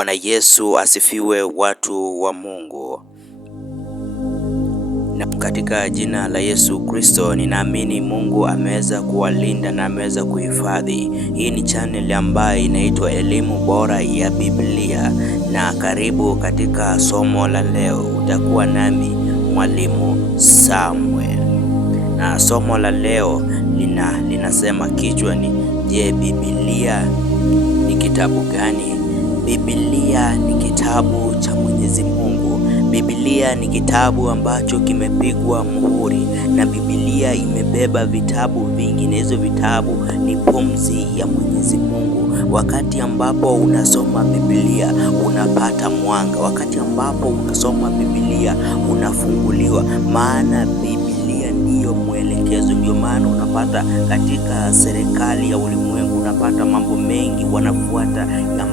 Bwana Yesu asifiwe, watu wa Mungu. Na katika jina la Yesu Kristo ninaamini Mungu ameweza kuwalinda na ameweza kuhifadhi. Hii ni channel ambayo inaitwa Elimu Bora ya Biblia, na karibu katika somo la leo. Utakuwa nami Mwalimu Samuel, na somo la leo linasema kichwa ni je, Biblia ni kitabu gani? Biblia ni kitabu cha Mwenyezi Mungu. Biblia ni kitabu ambacho kimepigwa muhuri, na Biblia imebeba vitabu vingi, na hizo vitabu ni pumzi ya Mwenyezi Mungu. Wakati ambapo unasoma Biblia unapata mwanga, wakati ambapo unasoma Biblia unafunguliwa, maana Biblia ndiyo mwelekezo. Ndio maana unapata katika serikali ya ulimwengu unapata mambo mengi wanafuata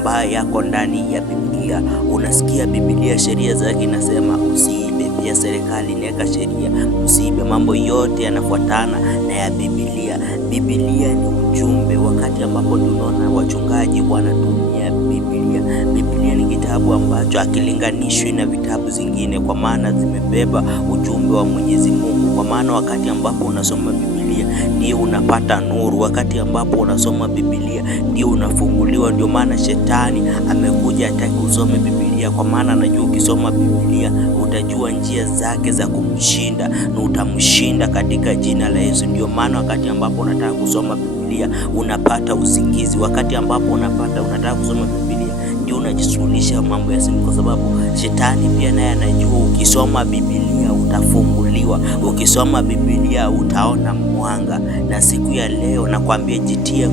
ambayo yako ndani ya Biblia. Unasikia Biblia sheria zake inasema usiibe, pia serikali inaweka sheria usiibe. Mambo yote yanafuatana na ya Biblia. Biblia ni ujumbe. Wakati ambapo tunaona wachungaji wanatumia Biblia, Biblia ni kitabu ambacho hakilinganishwi na vitabu zingine, kwa maana zimebeba ujumbe wa Mwenyezi Mungu. Kwa maana wakati ambapo unasoma Biblia ndio unapata nuru, wakati ambapo unasoma Biblia ndio unafunguliwa. Ndio maana shetani amekuja hataki usome Biblia, kwa maana anajua ukisoma Biblia utajua njia zake za kumshinda na utamshinda katika jina la Yesu. Ndio maana wakati ambapo unataka kusoma Biblia unapata usingizi, wakati ambapo unataka kusoma Biblia ndio unajishughulisha mambo ya simu, kwa sababu shetani pia naye anajua ukisoma Biblia utafunguliwa, ukisoma Biblia utaona mwanga. Na siku ya leo nakwambia jitie